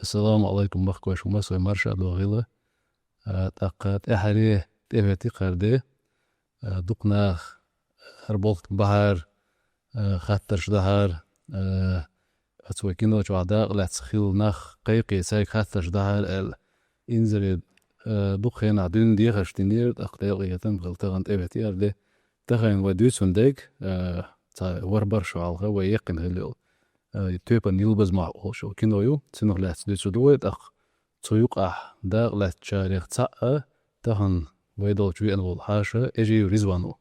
السلام عليكم بخكوش ومسوي مرشد وغيلة تقات أحري تفتي قردي دقناخ هربولت بحر خاترش دهر أتوي كينو جوعداق لا تسخيل نخ قيقي سايك خاترش دهر إنزل دقين عدين دي خشتنير أقليقي يتم غلطان تفتي أردي تخين وديسون ديك تا وربر شو عالغا ويقين غليل تيبا نيلبز مع شو كينويو تسنو لا تديسو دويت أخ تسويق داق لا تشاريخ تساقة تهن ويدو جوي أنو الحاشة إجي رزوانو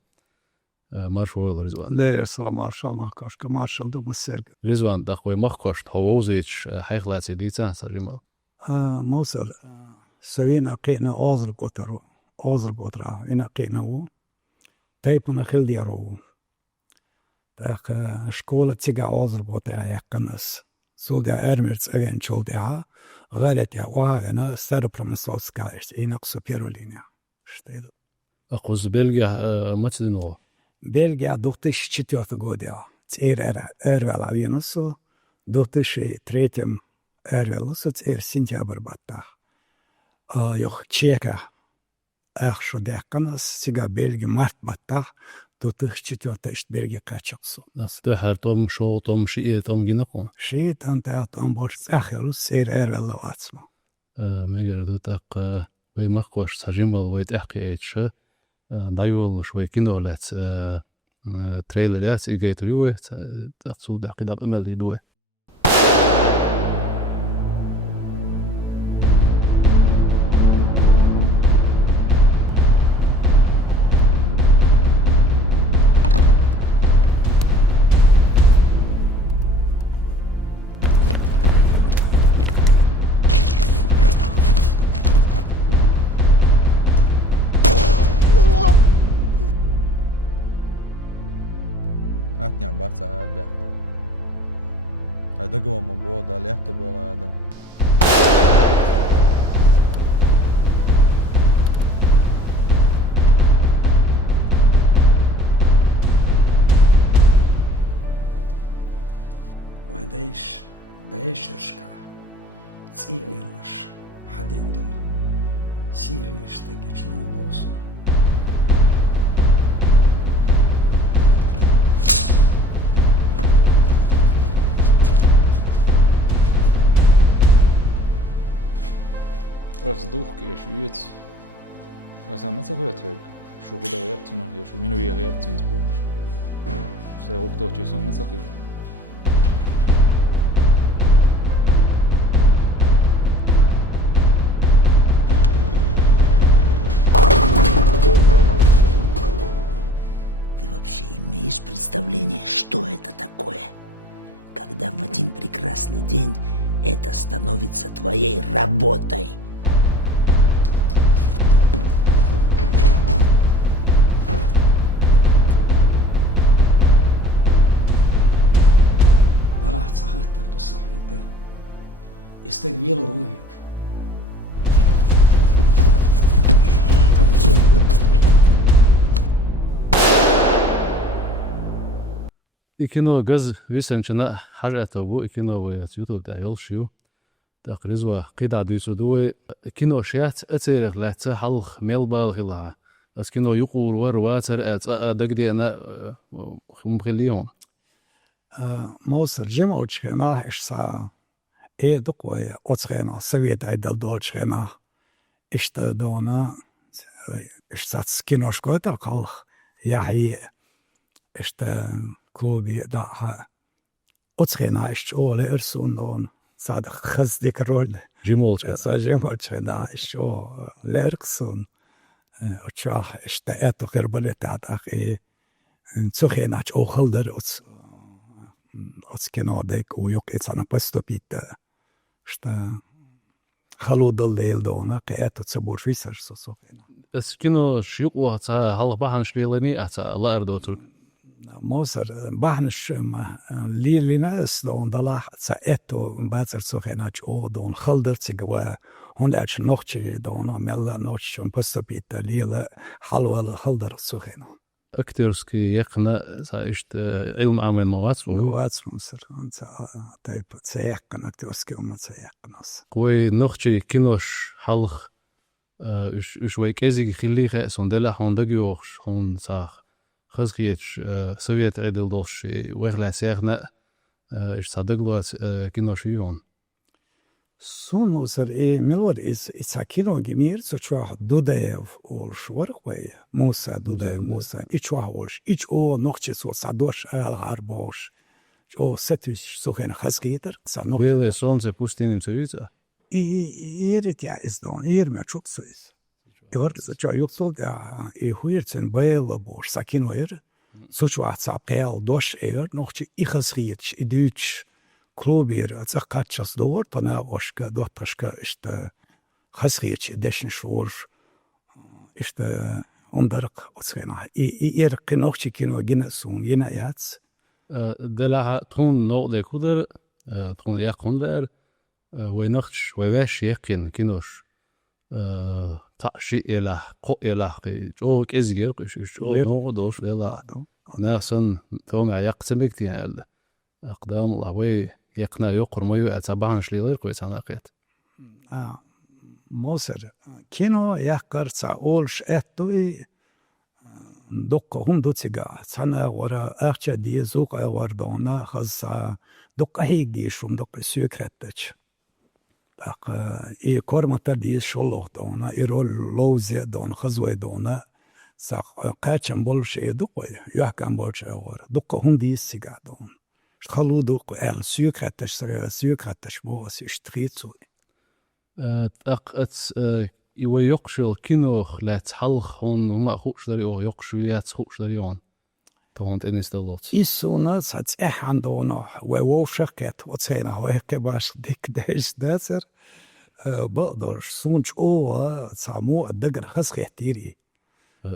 مارشو رزوان لا يسرى مارشال ماركاش كمارشال دو مسيرك رزوان داخوي مخكوش تهووزيش حيخلاتي ديتا سريما موصل سوينا قينا أوزر قطرة إنا قينا و تيبنا خل ديارو تاق شكولة تيجا أوزر قطرة يقنس سودا أرمرز أغن شولدها غالت يا واغنا سربر مسوس كايش إنقصو بيرولينيا شتيد أقوز بلغا ماتدنو Belgija 2004. godina ervel avionusu, 2003. ervelusu sentябr batta. Yok Čeka ahşu dekanas siga Belgi mart batta. 2004. Belgi kaçaksu. ناس تحر توم شو توم شيء توم جنقو Şehit antayaton borç ahirus ervel lavatsma. ميجر دو تاق وي مخكوش سريما ويت احكي ايتش دايول شوي كينو لات تريلرات إيجايتو يوه تقصود عقيدة أمل يدوه أتني عبارة عن بيحمل هذا جوا مبوض على يحتب ولا آدم دايش رشكا تسيعي روش حدين دول سيعي يشتكيش نودوسون Als doch ist jetzt als man so hört schon gut erlebt noch hier schon minus erlebt ins Buch sehr hoch dort ist man so viel Ты вообще имеешь представление, что это такое? Когда в один прекрасный день это становится твоей работой. راح تخطر بالصحيح ده يستقبل روحك إكينو جز ويسن شنا حاجة تبو إكينو ويوتيوب دايول شيو تقريزوا قيدة ديسو دوي إكينو شيات أتيرغ لا تحلخ ميلبال غلا أسكينو يقول ورواتر أدقدي أنا مخليهم موصل جمعوشكنا إشتا دقوي أتغينا سويت عيدل دولشكنا إشتا دونا إشتا سكينو شكوتا قلخ يحيي إشتا كلوبي داها أتغينا إشت أولي إرسون دون صادق خزدك رول جيمول جمعوشكنا إشتو لإركسون أتشاح إشتا أتو غربلي تعتاقي تسوخينا أو خلدر أتسكينو ديك ويوك إتسانا بستوبيت شتا خلود الليل دونا قياتو تسبور فيسر سوخينا بس كينو شيقو هتا هلا بحن شبيلني هتا الله أردوتو موسر بحنش لي ناس دون دلاح تسأتو باتر سوخينا جو دون خلدر تسيقوا هون لأتش نوخشي دونا ميلا نوخشون بستوبيت ليلا حلوة خلدر سوخينا أكترسكي يقنا إشت علم عمل موات واتسمسر طيب تسيقن أكترسكي وما تسيقناس قوي نخشي كينوش حلخ إش ويكازي خلي خاصون دلا هون دقيوش هون صاح خزقيتش سوفيت عدل دوش ويغلا سيغنا إش صدقلو كينوش يون سون موسر ملور إساكينو جمير سوچوا دودايف أولش ورقوي موسى دودايف موسى إيشوا أولش إيش أو نخشي سو صدوش الغربوش أو ستوش سوخين خزقيتر صنوخ ويلي سونزي بوستينيم سويتا إيرت يا إزدون إير ما تشوك سويس إيرت سوچوا يوكسول إيهويرتن بيلا بوش ساكينو إير سوچوا أتسابيل دوش إير نخشي إخزقيتش إدوش كلوبير أتسقطش دور طنا وشكا دوتشكا إشتا خزقيتش دشن شور إشتا أندرق وتسخينا إيرق نخشي كينو جنسون ينايات دلا تون نوع كودر تون يقون در وينخش ويواش يقين كينوش تعشي إله قو إله جو كيزجر جو نوع دوش دلا ناسن توم يقسمك تيال أقدام الله وي يقنا يقر ميو أتبعن شليلر كويس أنا قيت موسر كينو يقر تساولش أتوي دقة هم دوتسيجا سنة ورا أخشى دي زوق وردونا خز دقة هيجيشوم دقة سيكرتش دق كورمتا دي شلوه دونا إيرول لوزي دون خزوي دونا ساق قاتشن بولش دقة يحكم بولش ورا دقة هم دي سيجا دون خلو دقة سيكرتش بوس يشتريتسو أقت يو يقشل كينوخ لا تحلخ هون وما خوش دري أو يقشل يا تخوش دري هون تهون تنس دلوت إيسونا سات عندنا ووشكت وتسينا وهيك باش ديك داش داسر بقدر سونش أو سامو الدقر خسخ يحتيري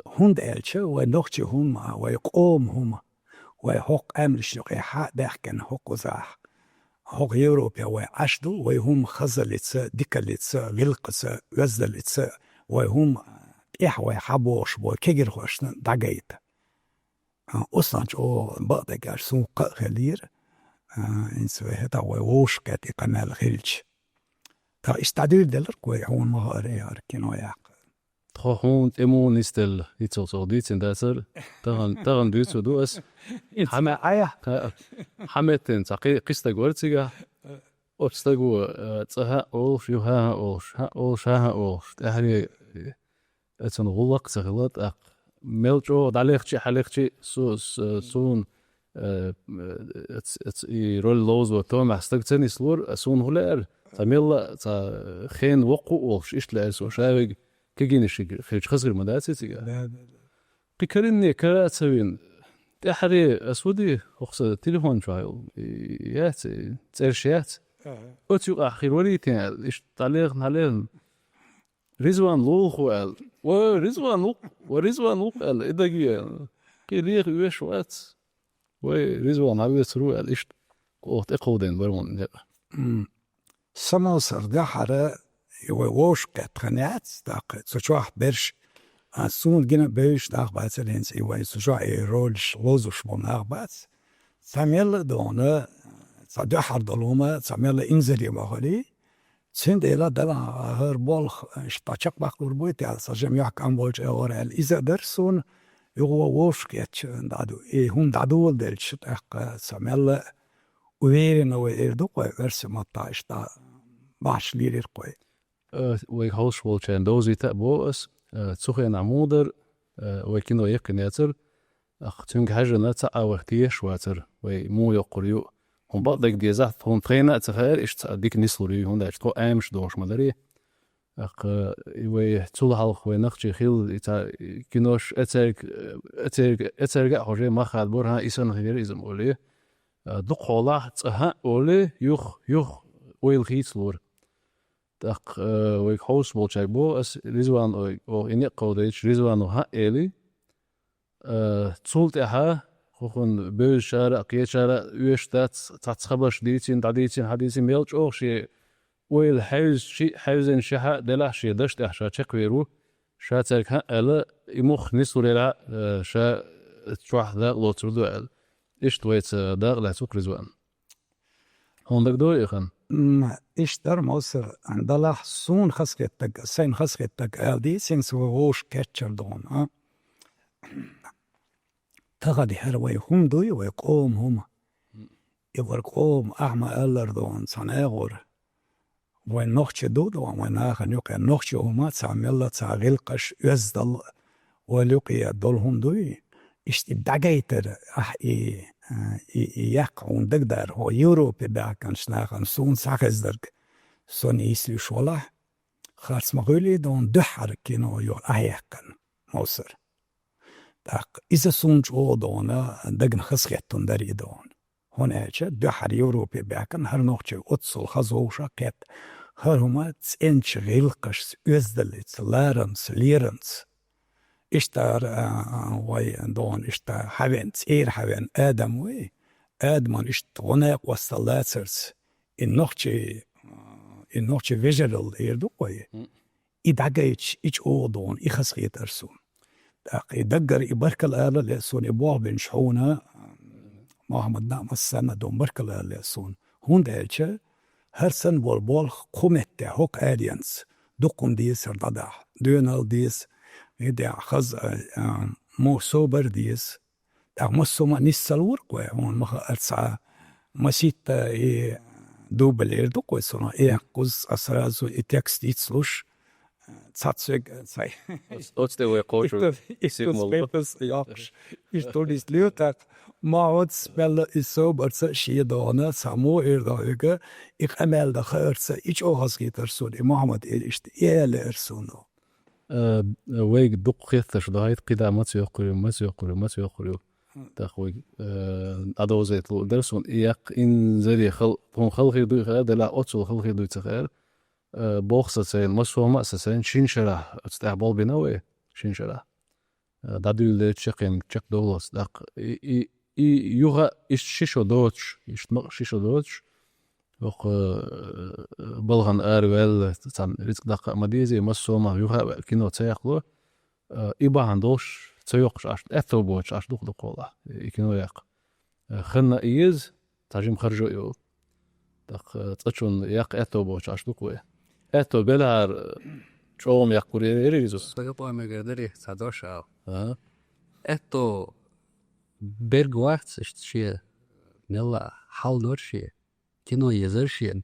هون دالشة ونوختي هما ويقوم هما ويحق أمرش يقيحا داخكن حق وزاح حق يوروبيا وعشدو ويهم خزلتسا ديكالتسا غلقسا وزدلتسا ويهم إحوي حبوش وكيجر خوشنا دقايت أصلاً أو بقدر سوق خلير إنسو هتا ووش كاتي قنال خلج تا استعدل دلر كوي عون مهاري هاركينو ياق تخون تمون نستل يتصل ديتين داسر تغن ديتو دوس حما آيا حمتن تقي قستا غورتيغا أوستغو تها أوش يوها أوش ها أوش ها أوش تهري أتن غلق سغلط ملجو داليخشي حاليخشي سون يرول لوز وتوم استغتني سلور سون هولر تميل تا خين وقو أوش إيش لا سو شاوي كيجينش خيج خسر مداتي تيجا قيكرني كراتوين تحري أسودي أخص تليفون شايل يات ترشيات أتيو آخر وليتين إيش تعليق نالين رزوان لوخ وقال ورزوان لوخ قال إدقي كيريخ يوش وقت ورزوان عبيت رو قال إيش قوت إقودين برمون سموسر دحرة ووش كتخنات داقت سوشواح برش سون جنا بيش داقبات الهنس سوشواح رولش لوزوش بون داقبات ساميل دونا صدحر دلوما ساميل إنزري مغلي سند إلى دلا هربولخ اشتاچق باقور بويت على سجم يحكم بولش أورال إذا درسون يغووش كيتش دادو هم دادو دلش تحق ساميل ويرنا ويردوق ورس مطا اشتا باش لير قوي ويك هولش ولشان دوزي تأبوس تسوخين عمودر ويكينو يقنياتر تونك حاجة نتا وقتيش واتر ومو يقريو هم بعضك دي زحف هم تخينا تخير إيش ديك نسلوري هم داش تو أمش دوش مدري وي تول حلق ونخشي خيل كينوش أترجع حاجة ما خاد برها إيسان غير إزم أولي دق الله تها أولي يخ ويل خيتلور دق ويك هوس بولشاي بو أس ريزوان أو إني قوديش ريزوان ها إلي تول تها خوخن بيل شارع قيت شارع يشتات تتخبش ديتين داديتين حديتين ميلش أو شيء ويل حوزن شها دلا شيء دشت أحشا تقويرو شاترك ها ألا يمخ نسور لا شا تروح ذا لو تردو إيش تويت داغ لا تسوق رزوان هون دك دو يخن اشتر موسر عندها سون خسكتك سين خسكتك دي سين سوغوش كاتشر دون تغدي هروي هم دوي ويقوم هم يورقوم أعمى ألر دون سناغور وين نوختش دود وين آخر يوقع نوختش هما تعمل تعغلقش يزدل ولقي دولهم دوي اشتي دقيتر يقعون دقدر هو يوروبي باكن شناغن سون ساخزدرك سون يسلي شولا خارس مغولي دون دحر كينو يول أهيقن موسر داق إذا سونج او دونا دقن خسخيتون داري دون هون ايجا دحر يوروبي باكن هر نوختش اتسل خزوشا كت هر هما تسينش غيلقش يزدلت لارنس ليرنس اشتار وي دون اشتار حوين تسير حوين آدم وي آدمان اشت غناق وستلاترس النوختش فيجرال ايردو وي إدعقايتش إيش او دون إخسخيت أرسون يدقر يبرك الآلة لأسون يبوه بين شحونة محمد نعم السنة دون برك الآلة لأسون هون دايتش هرسن بول قومت هوك آليانس دوكم ديس هردادع دونال ديس يدع خز مو سوبر ديس دع مصوما نسال ورقوي هون مخا أرسع مسيت دوبل إردوكوي سونا قوز أسرازو تكست يتسلوش تاتسوك ساي أوتستي ويقوشو سبيبس ياقش إشتوليس ليوتاك ما عود سبلا السوبر شيدانا سامو إردايقا إقامل دا خيرسا إيش أوهاز كيترسوني محمد إيشت إيال إرسونو ويك دق خيثش دايت قدا ما تيقريو تاخوي أدوزيت لو درسون إياق إن زري خلقي دوي خير دلا أوتسو خلقي دوي تخير بوخصة سين مسوا مأسسين شين شرح استعبال بناوي شين شرح دادو اللي تشقين تشق دولس داق يوغا إيش شيشو دوتش يشتمق شيشو دوتش وق بلغن آروال تان رزق داق مديزي مسوا ما يوغا كينو تيقلو إبا عندوش تيقش عشت أثو بوش عشت دوخ دقوله يكينو يق خلنا إيز تاجم خرجو يو داق تشون يق أثو بوش عشت دوخوه أثو بلار شوم يقولي ريزوس Poi mi graderi sadosha. Eto bergwachts ist sie nella haldorshi kino yazershi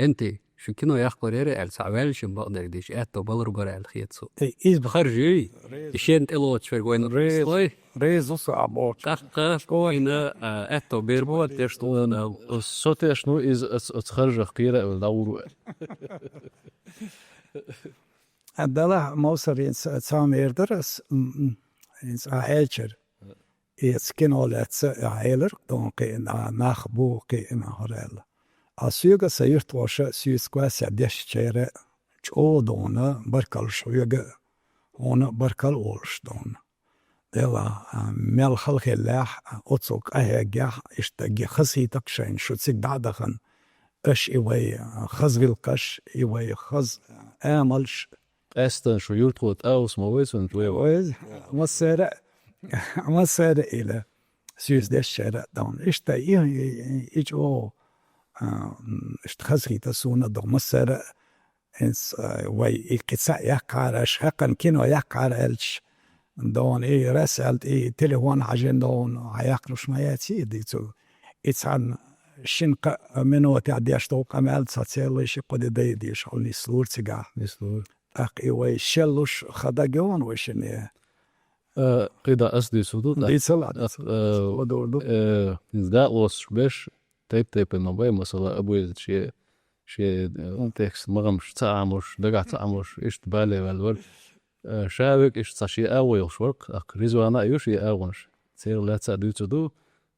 انتي شو كينو يقولي السعوالش بقدر ديش اتو بلربر الخيتسو إيز بخرجي شين تلوت شوين ريز ريزوس عبوش قاقا كوينا اتو بيربو تشتون الصوت شنو إز تخرج قيرة والدورو عندها موسر ينسام يردرس ينس عايشر يسكنوا لاتس عيلر دون قينا ناخبو قينا هرال أسيوغا سيرت واشا سيسكواس يديش شيرا جو دونا بركال شويغا هونا بركال أولش دون ديلا ميل خلق الله أتسوك أهيجاح اشتاقي خسيتك شين شو تسيك دعدخن اش إيوي خزغي القش إيوي خز آملش أستن شو يرتقوت أوس مويس ونتويو ويز ما سارة إلى سيوس ديش شارع دون إشتا إيجو اشتخزغي تسونا دون ما سارة إنس وي إكتسا يقارش حقا كينو يقارش دون رسالت تليفون عجين دون هيقرش ما ياتي ديتو إتسان شنق منو تعديش توق أمال ساتسيلي شقود ديش أو نسلور تيقع نسلور أقي ويشلوش خداقون ويشنيه قيدا أسدي سودو دي سلعة ودور نزداء وصش بيش تيب النباي مثلا أبوي شي تكس مغمش تعمش دقع تعمش إيش تبالي والور شابك إيش تشي أوي وشورك أقريزو أنا يوشي أونش تير لا تدو تدو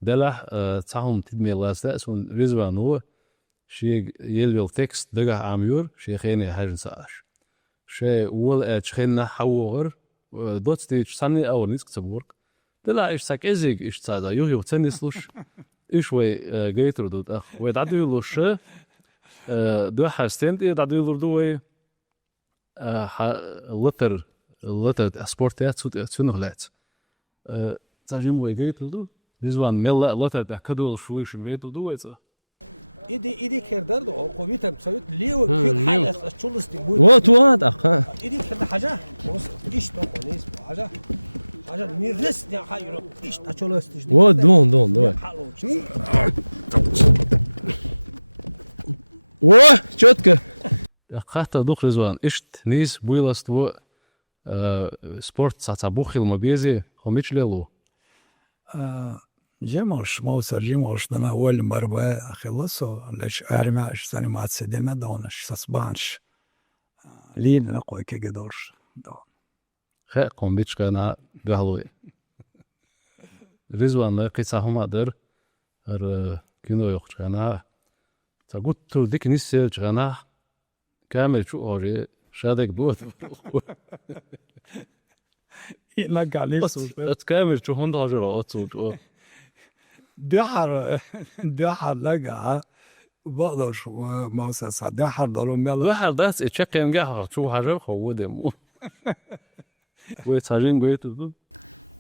دلح تعهم تدمي الله استأسون ريزوان هو شي يلوي تكست دقع عميور شي خيني حاجة ساعش شي ول اتشخينا حوغر دوت ستيج ساني أو نيسك تبورك دلح إيش ساك إزيك إيش تساعدا يوهيو تاني سلوش إيش وي جيتر دود أخ ويدعدو يلوش دو حاستين يدعدو يلوردوي لتر سبورتات سنغلات تاجم ويجيتلو رزوان ملا لا تأكدوا شوي شويتو دويتا إيدي كردر دو قويتها بسويت ليو كيو حاجة شولس تبوي وات أخا إيدي كردر حاجة بص إيش تقوليس حاجة ميرس يا حيرو إيش تشولس تجدي دون четко خاطر دوخ رزوان إشت نيس بويلاست و سبورت ساتابوخيل مبيزي خميش ليلو جمعش موسر جمعش دنا أول مرة خلصوا ليش أرماش سنة ما تسدنا دونش سسبانش لين نقوي كجدورش دون خا قومبيتش كنا بهلوي رزوان قصهم أدر كينو يخشنا تقول تو ديك نسير جنا كامل شو أوري شادك دوت يلقى عليه كامل شو هون هاجر أتصور دحر لقى بقدرش موسس دحر ضلوا ملا واحد داس يتشكل جاه شو هاجر هو دمو ويتساجين قويتو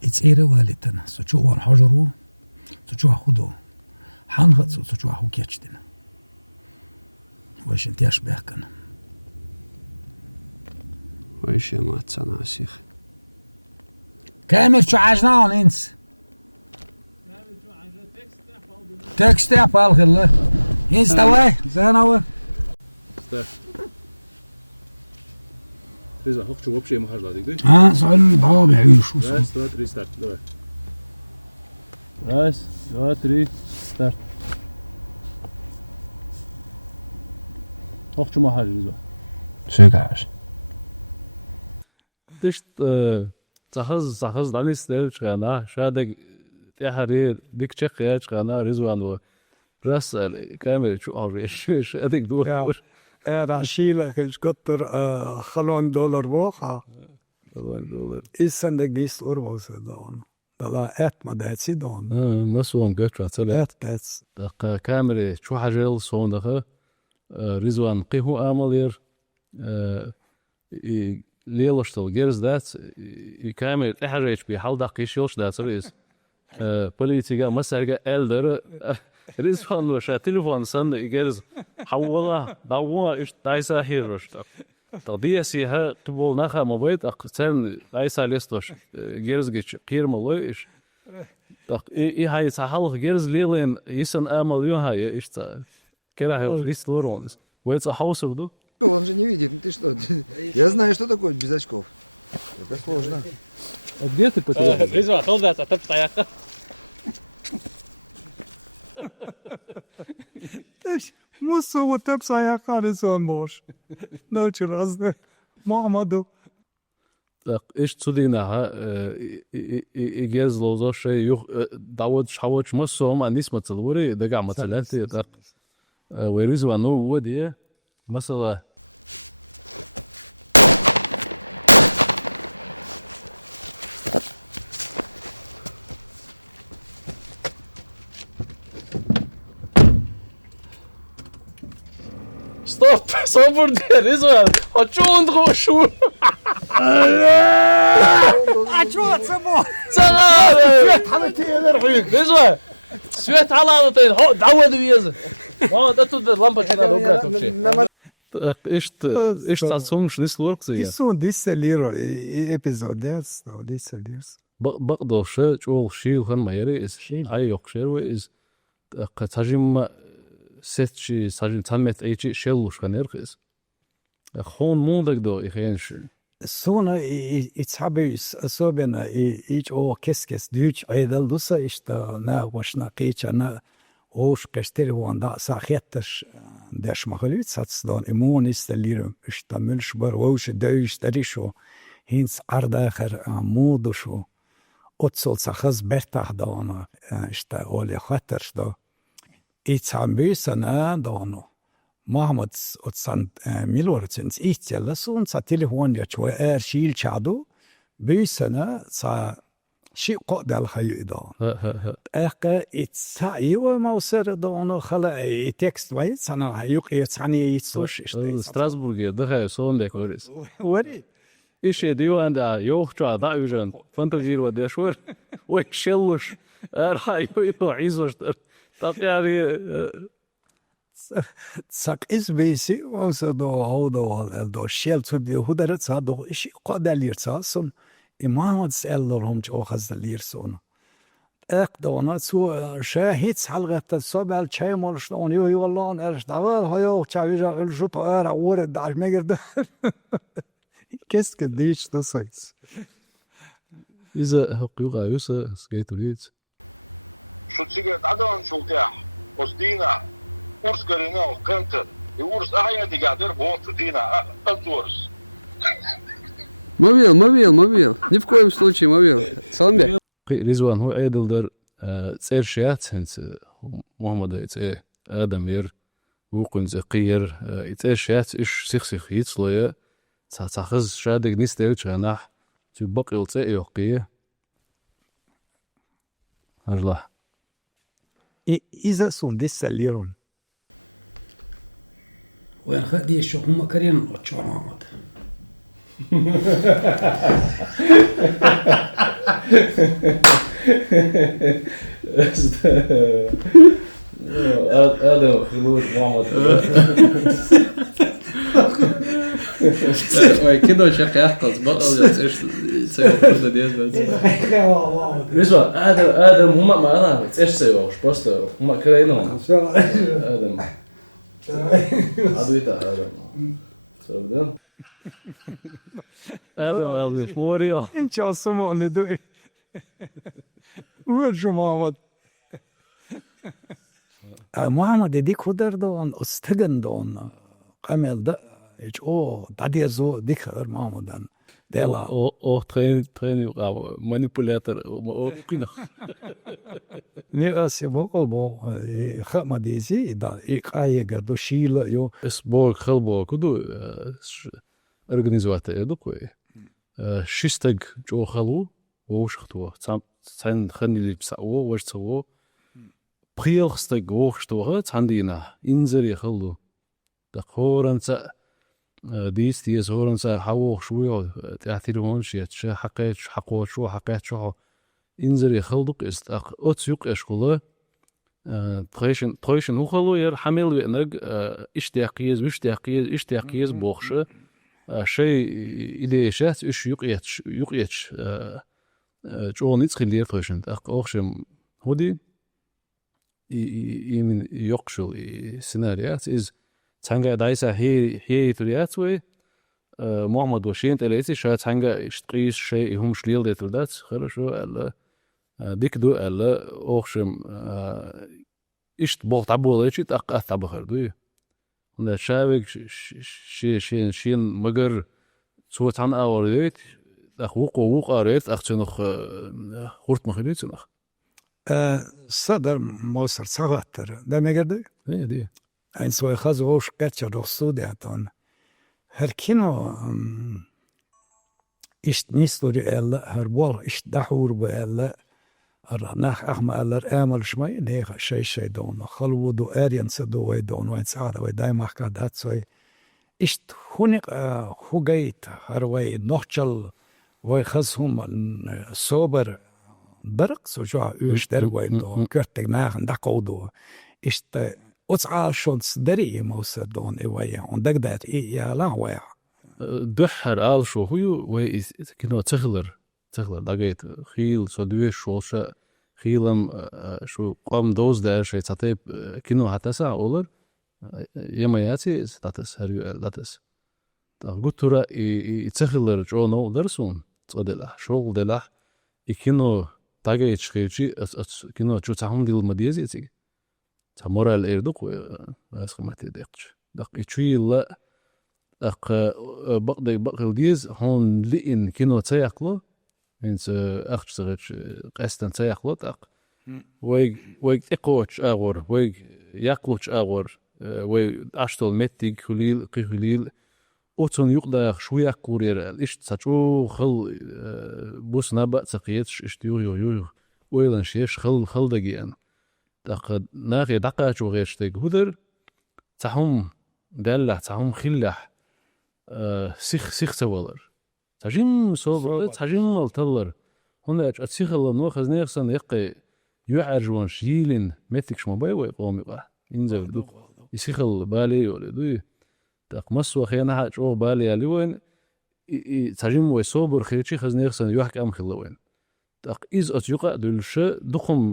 إتسيرة والتنا سوتشو الحجرو سوتشو خدو حنغت سوتشو هو كيتشتنا واش انت اشبه كان واش ما تصنع شيخ كامل شو عجناون انس تكست يا فالغلا انس تواي زانوا رزا هوك شو بشي محل هذيك دي سؤال بابي عيشو بس 2 3 ستارت بس 2 3 ستارت هوك شو محل رزا سيقاش تشت تخز داني ستيل شغانا شادك تحري ديك تشق يا شغانا رزوان و براس كامل شو أوريش شادك دور راشيلة كتر خلون دولار بوخا $1 إسن دقيس أربوس دون دلا أت ما داتسي دون مسوم قطرة تلا أت داتس كامل شو حاجة صون دخل رزوان قيهو آمالير ليلشتل جيرز دات كامل إحرج بحال دقيش يلش دات رئيس بوليتيكا مسارجة إلدر رزوان وشا تلفون سن جيرز حولا دعوة إيش دايسا هيروش تقضية سيها قبول نخا مبيت أقتن دايسا ليستوش جيرز جيش قير ملويش إيه هاي تحلق جيرز ليلين يسن آمل يو هاي إيش تا كلا هاي ليست لورونس ويتس حوس بدو Он же не видит, ну ты что? Я знаю, что такое без очков. Это сложно. А где ты потерял? رزوان خلص تبص يا اخي موسو وتبسا يا خالصون موش نوش رزق محمدو إيش تدينها إجاز لوزا شيء دعوت شحوش مسوم أنيس متلوري دقع متلاتي ويريزو أنو ودي مثلا ستوب صبر دي رزوان هتشون تغشوا أشوات سمو سلام حبيبتي أنا رحيك رزوان سويت على عضتين هو دعوة ويزن ما تأتود اللمبة كنا دوبرا تمشي إيش تصوم شنيس الورق زي يسون ديسا ليرو إبيزود ديس ديسا ليرس بقدر شو شيء وخن ما يريز أي يقشر ويز قتاجم ست شيء ساجم تمت أي شيء شلوش خن يرخص خون موندك دو يخينش سونا يتحبي سوبنا إيش أو كيس ديوش أيضا دوسا إشتا نا وشنا قيتش أنا أوش كشتري واندا ساخيتش داش مخلوت ساتسدون إمون يستليرم إشتا ملشبر ووش دوش تريشو هينس عرض آخر مودشو أتصل سخز برتاح دانا إشتا أولي خطرش دا يتحبي سنا دانو محمد أتصان ميلورتنس إيتيلا سون سا تليفون يتشوى شيل شادو بيسنا سا شيء قد الخيو دان أكا إتسايو موسر دانو خلا تكست وايد سنا هيوك يتساني يتسوش ستراسبورغ دخل سون ديكوريس وري إيش يديو دا يوخ شو دا يوجن فانتو جير ودي شور ويشلوش رايو يو عيزوش يعني Sak isbesi also do houdo do shell to be who that sa do is qadalir sa son imamats ellerhom jo khazlir son اقدونا سو شاهد حلقة الصبح الشاي مرش لون يو والله أنا اشتغل هيو تشاويجا الجوب أنا ورد على المجر كيس كديش تصيص إذا حقيقة يوسا سكيت ريت شو تيجي عدن شو تاع وسدينا ورس قرينا وكنت ورس أحيا دي قادر بوت دينا أنتورس Мобил. Ни в коем случае мобил. Саламбек. رضوان هو عيدل تسير شيات هنس محمد يتسير آدم ير وقن زقير يتسير شيات إيش سيخ يتصلي تخز شادق نستيو تشانح تبقى يلتسير يوقيه هرلا إذا سون دي سليرون وين خدي الشوق هم كريم وتشو محمد آدم خلوش محمد كده شقي أحطس بقى إيش تسوي كده دياز بس رضوان آدم هما ما أنا إيش سووا بس هما كرينهم آدم عدويته آدم سودان آدم فوريا إن شاء الله سمو ندوي ورجو محمد محمد دي كودر دون استجن دون قمل ده إيش تعدي زو ديك محمد دلا ترين مانيبولاتر كنا نيرس يبقى بو خم ديزي دا إيقاية قدو شيل يو اسبوع خلبو كدو организовать эдукой шистаг جو خلو وشختو цан خنили псао варцао приелхстаг вохштого цандина инзери خلو да хоранца ديس هورنسا حوخ شويو تأثيرون شيء حقوق شو حقيقة شو إنزري خلدق است أتسيق أشكله تريشن هو خلو ير حمل وينرج اشتياقيز بوخشة شيء إذا شات إيش يقيتش جو نيت خلير تريشن أخشم هودي يمين يقشل سيناريات إز تانجا دايسا هي ترياتوي محمد وشين تلاتي شا تانجا اشتقيس شيء هم شليل دي تردات خرشو ألا ديك دو ألا أخشم اشت بوغ تابو ليشي تاق أثابو خردوي هندا شاوك شين مگر سوى تان أوريت أخ وق أوريت أخ تنخ خورت مخيريت تنخ صدر موسر صغاتر ده مقردوي؟ ايه دي Ein so خازوش كاتش رخصو دهتون هركينو إشت نيستوري ألا هربول إشت دحور بألا ناخ أحمى ألا آمل شمي نيخ شي دون خلو دو آريان سدو ويدون وين سعادة ويداي محكاد هاتسوي إشت هونيق خوغيت هروي نوخجل ويخزهم صوبر برق سوجوا يشتر ويدون كرتك ناخ دقودو إشت وتعال شونس دري موسى دون إيويا وندق دات إيا لا ويا دحر آل شو هو وي كنو تخلر دقيت خيل صدوي شوشة خيلم شو قام دوز دار شيء تطيب كنو هتسا أولر يما ياتي تاتس هريو لاتس قلت ترى يتخلر جو نو درسون تصدلا شغل دلا كنو دقيت شخيرشي كنو جو تهم ديل مديزي تيجي تمورال إيردوك واسخماتي ديقش دق يشوي لا بقى ديز هون لين كينو تياقلو إنس أخش صغيرش قاستن تياقلو تاق ويج إقوش أغور ويج يقلوش أغور ويج أشتول متيج خليل أوتون يقدر شوي أقورير إيش تسجو خل بوس نبأ تقيتش إشتيو ويلن شيش خل دقيقة دق ناقي دقة شو غيرشتك هدر تحوم دلع تحوم خلح سيخ سوالر تجيم صوب تجيم التلر هنا أتسيخ الله نوخز نيخسن يقي يعرجون شيلين متكش مباي ويقوم يقع ينزل دوق يسيخ بالي ولا دوي تقمص وخينا حاج أو بالي اللي وين تجيم ويصوبر خيرتشي خز نيخسن يحكي أم خلوين تق إز أتيقع دلش دقم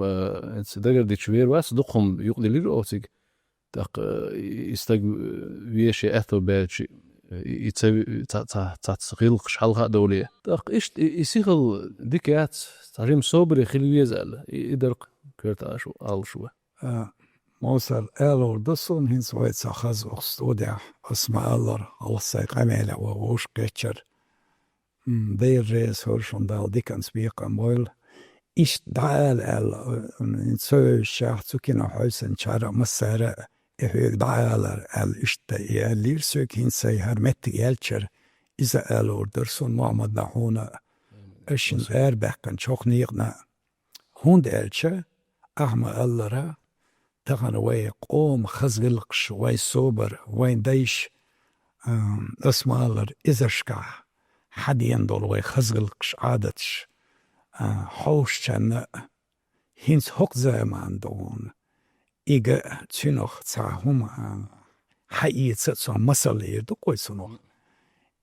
تدقر دي شوير واس دقم يقدر لير أوتيك تق يستق ويشي أثو بيتشي يتسوي تسقيل شحالها دولية تق إيش يسيغل ديكات تجيم صوبر يخلي يزال يدرق كرت عشو على شو موسر ألور دسون هين سويت سخز أخستودع اسمع الله السيق عميلة ووش قيتشر دير ريس هرشون دال ديكن سبيقا مويل إيش دعال نسوي الشاح تسوكينا حوسن شارع مسارة إهيك دعال إشتا لير سوكين سيهر مت يالشر إذا ألور درسون معمد نحونا إشن أربح كان شوق نيقنا هون دالشا أحمى ألرا تغن وي قوم خزغلقش وي صوبر وين ديش اسمع ألر إذا شكح حد يندول وي خزغلقش عادتش حوش كان هينس هوك زمان دون إيجا تشنوخ تساهم حقيقة تسا مسألة دقوي سنوخ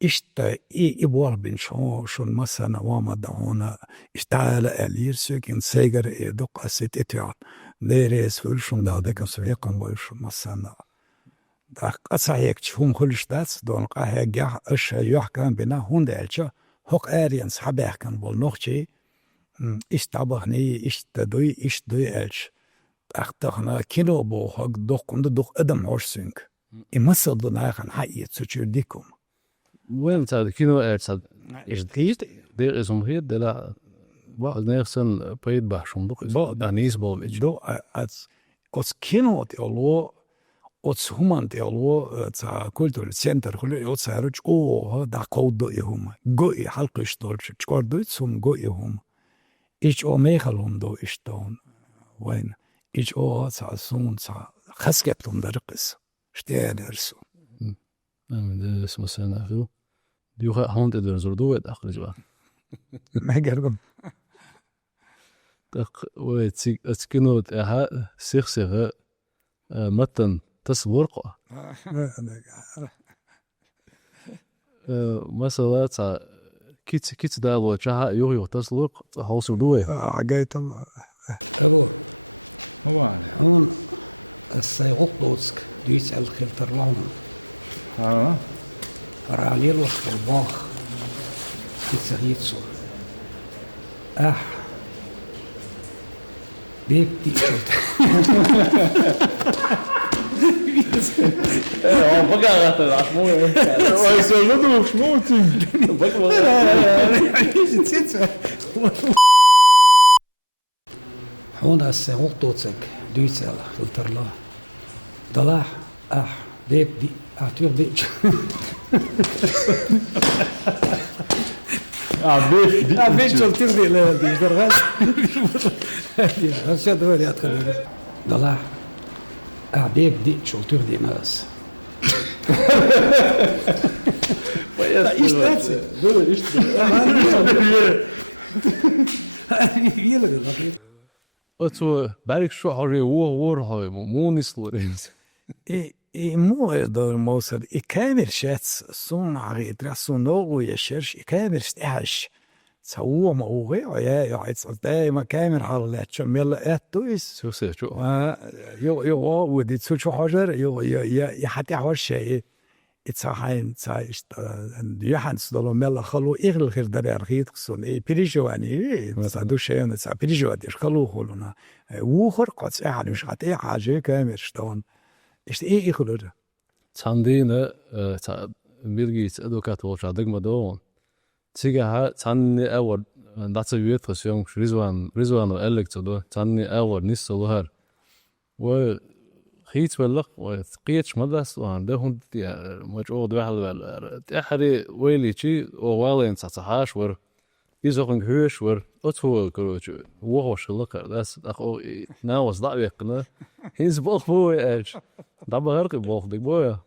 إشتا إبوال بن شون مسألة وما دعونا إشتعال ألير سوكين سيجر إدوق أسيت إتيان ديريس فلشون دا دكا سويقن ويشون مسألة داك أسايك تشوم خلش داتس دون قاها جاح أشا يحكم بنا هون دالشا هوك آريانس حباحكن والنوخشي إشتابخني إشتدوي إشتدوي ألش أختخنا كيلو بو هوك دوق دوق أدم عرسنك إمسل دناخن حقيقة سوچير ديكم وين تاد كيلو ألش إيش دقيت دير إسم هيد دلا واحد نيرسن بيد بحشم دوق دانيس بولويتش دو أتس كينو تيولو أتس همان تيولو تا كولتور سنتر كله أتس هرج دا قود دو يهم قوي حلقش دولش تشكور دويتسهم قوي هم إيش أو ميخلهم دو إشتون وين إيش أو سون خسكتهم درقس شتيان هرسو ده اسمه سنة فيو ديوخا هونت إدر زردوه أخرج بقى ما قرقم أتكنو تأها سيخ متن تسورقه مثلا كيت دالو جها يوغيو تسلوق هوسو دوه عقايت الله أبو هو هون السيغوق دوتسك ديس الخلتر لهم فرعليل وقت الباخ كيتسغيتسو بيبتي شلت بقى غطل عشمو ويسولدو شموتي هون السيغوق دوتسك ديس الخلتر لهم دلاح بيبتي أعطيه بيج عبيت شو ترضي لا دي درغال هذا شو دوري أدخل ضلاح عبيت دي شو ترضي ناس إيش تاتي دور إيش يلا أتو بارك شو حري وور هاي مو نسلورينز مو دور موسر كامل شاتس سون عقيد راسون نوغو يشرش كامل استحش سووا موغي يا عيد دايما كامل على لا تشمل اتويس شو سي شو يو ودي شو حجر يا حتى حوار شيء اتساحين تسايش يحنس دولو ملا خلو إغل خير داري أرخيط قصون بريجواني مسادو شيء نتسا بريجوانيش خلو خلونا وخر قد ساحن مش حتى حاجة كامل شتون إيش إغل تاندينا ميرجيت أدوكات وشا دقما دون تيجا تاني أول داتس بيوت خسيون ريزوان وإلك تدو تاني أول نيسو لهر و خيت بلق وثقيتش مدرس وعنده هند مجهود واحد تأحري ويلي شيء ووالين تصحاش ور يزوجن هوش ور أتوه كروش وهوش لقى das أخو ناوس ضعيف قنا هيز بوخ بوي إيش ضبط غرق بوخ دك بويا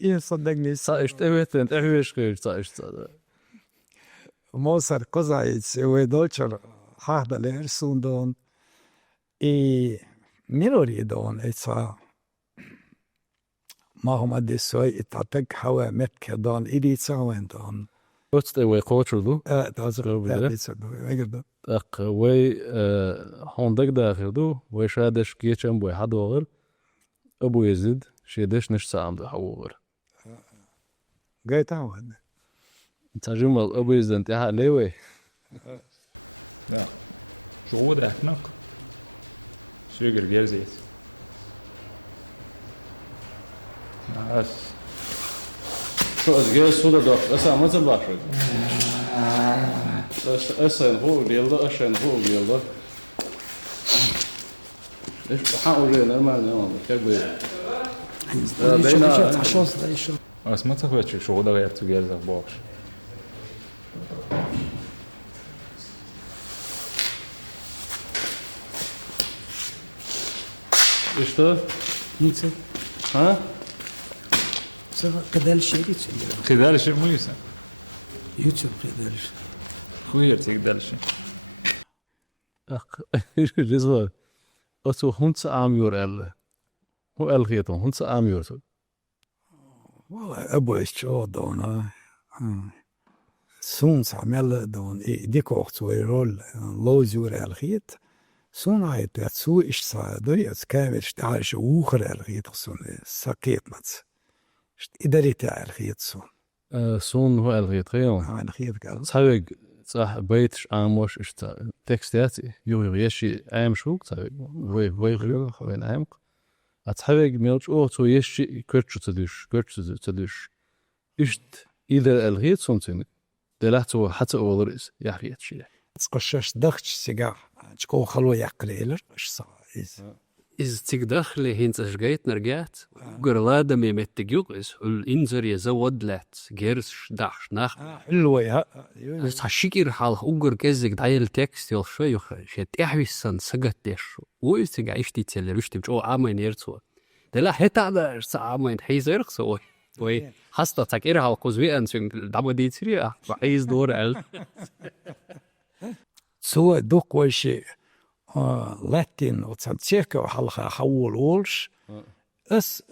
إيه صدقني صايش تبيت أنت هوش غير صايش Mozart Kozaic و Deutscher Hachdaler Sundon I Milori Don etsa Mohammed Desoi itatek hawa metke don Iditsa Wendon What's the way culture do? das Egert أق وي هندق داخل دو وشادش كيتشم بوي حد وغر أبو يزيد شيدش نش سام ده حوغر Gait Awan تجمع أبو يزيد انتهى ليوي Ja. Zo dat nog. Zeker weer zit. Nou, شو أزجاج صورة ده أسا ما تباشر أسا هو بيلده أشان هو بيلده إيش حاول لنا ما نعمل كبير az ma csak hogy so oda értük ezzel box. إيش ده؟ Nice ها؟ Sava kadal şey için خدال شيء مو يسا. YouTube kadal خوير تقدر شيء. إيش الرزق؟ أتو هنس عاميور أله هو ألغيته هنس عاميور والله أبو إيش دون سون عمل دون ديك وقت ويرول لوزور الخيط سون عيت تسو إيش صادو يتكامل تعرش وخر الخيط سون سكيت مات إداري تاع الخيط سون سون هو ألغيته الخيط قال صحيح صح بيتش عاموش إشتا تكستاتي يشي عام شوك صحيح وي غير وين عامق أتحرق ميلش أو تو يشي كرتش تدش إشت إذا الغيت سنتين دلعتو حتى أولريس يحريت شيء تقشش دختش سيجار تكون خلو يقليلر إيش صار إز تقدخلي هنس أشجيت نرجعت قرلادة ميمتجوقس الإنزر يزود لات جيرش داش ناخ حلوة يا تحشيكير حال أوجر كزك دايل تكست يل شو يخ شت إحويسن سجت دشو ويستجع إشتي تسلر إشتي بجو عامين يرتوا دلا هتا ده عامين حيزرق سوي وي حستا تكير حال كوزوي أنسون دعوة دي تري عايز دور ال سو دوق وشي لاتين وتسمتيك وحلقة حول أولش أس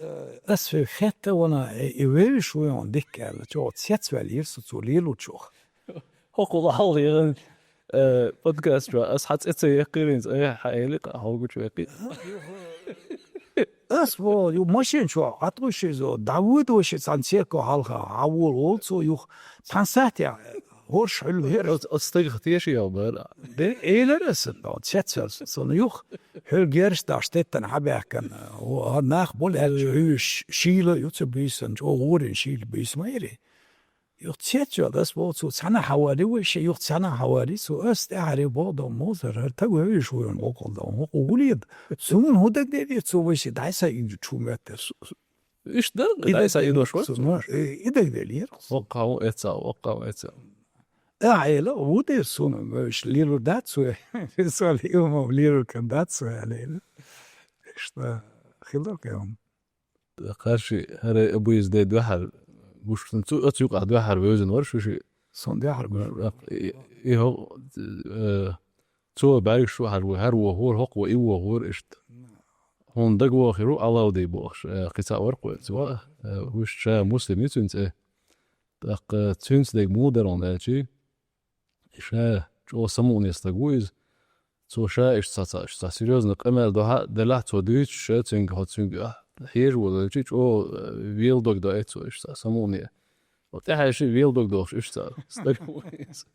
في خطة وانا إيوه شوي عن ديك جو تسيت والير ستوليل وتشوخ هو حالي بودكاست أصحت يقيرين أي حقيقة هو شو يقين أس يو ماشين شو عطوش زو داود وش تسمتيك وحلقة حول أولش يو تنساتي هورش حلو هير أستغرب يا بال ده إيلرسن تسيت سون يوخ هل جيرش داشتن حبيكن وناخ بول هلش شيله يوتبيسن جو ورن شيل بيس مايري يوتسيتشو das wo zu sana hawari وش يوتسانا حواري سو است اعري بودو موزر تاو هيش وين وقول ده وليد سون هودك دي سو وش دايسا يجو تشومت إيش ده دايسا يدو شو إيدك دلير وقعوا إتسا عائلة ودي سون مش ليرو داتسو سو اليوم ليرو كان داتسو عليه إيش ده خلوك يوم قارشي هري أبو يزداد وحر وش تنسو أتسوق عد وحر بيوزن ورش وشي صون دي حرب إيه هو تو بارك شو هر وهور هق وإيه وهور إشت هون دق وخيرو الله ودي بوخش قصاء ورق سواء وش شا مسلم يتونس إيه دق تونس دق مودرون أشي شا جو سمون يستقويز تو شا إش سا سيريوزن قمل دلع تو ديش شا تنج هات تنج هير ولا شيء جو ويل دوغ دا إتو إش سا سمون وتاها شيء ويل دوغ دوغ إش سا استقويز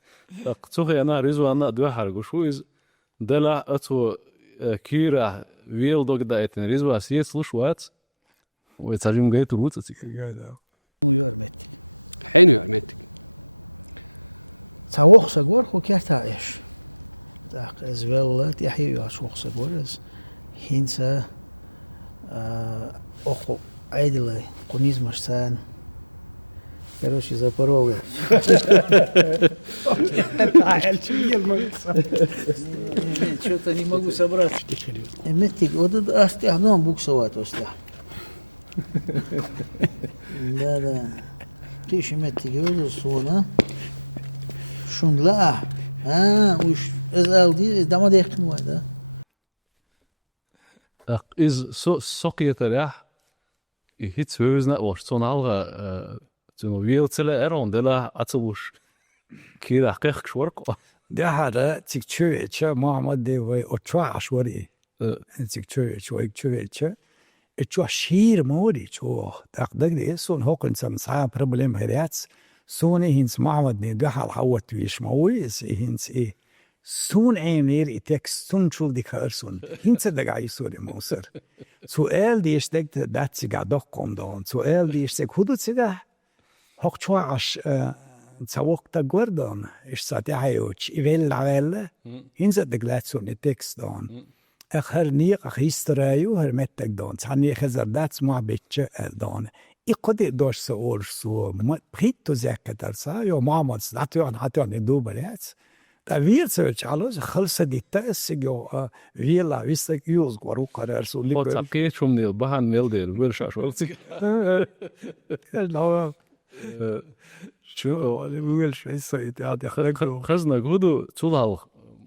دق توخي أنا ريزو أنا دو حرقو شويز دلع أتو كيرا ويل دوغ دا إتن ريزو أسيت لشوات ويتساجم جاي تروت أتيك يورمتك حين يعمتك تاوخ سجور خو كيرتا إيش داق إزويل تيحيي ياسوخ سجور إز هينسا أخو عيدلي قنيز مرسان короче Запорожье что-то не могу собраться метик вот это остяхнул буксовать остя да ты еще метик его сона شون لا وش دي ده ما ديخ نواده إز سوقية ريح هيت هوزنا وش تصنعها تنويل تلا أرون دلا أتوش كده حقيقة شورق ده هذا تكتشوي تشا محمد دي وي أتوا عشوري تكتشوي شوي تكتشوي تشا تشوا شير موري تشوا تقدر دي سون هوكن سمسها بروبلم هريات سوني هنس محمد دي ده حوت ويش مويس هنس سون عينير إتكس سون شو دي كارسون هنس ده قاعد يسوري موسر سؤال دي يشتك ده تيجا دقم دون سؤال دي يشتك هدو تيجا هوك تشوا عش تسوق تجوردون إيش ساتي حيوش إيفيل عوالة هنس ده قاعد سون إتكس دون آخر نيق هيسترايو هرمتك دون تعني خزر دات مع بيتش دون يقدر دوش سؤال سو بخيتو زكتر سا يو محمد ساتو عن حتى عن دوبلات تغيير سوتش على خلص دي تأسيجو فيلا ويستك يوز قارو قرار سولي بتسقيت شو من البحر ميلدر ويرشة شو قلتي لا شو ويرش يسويت هذا خزنا قدو تولال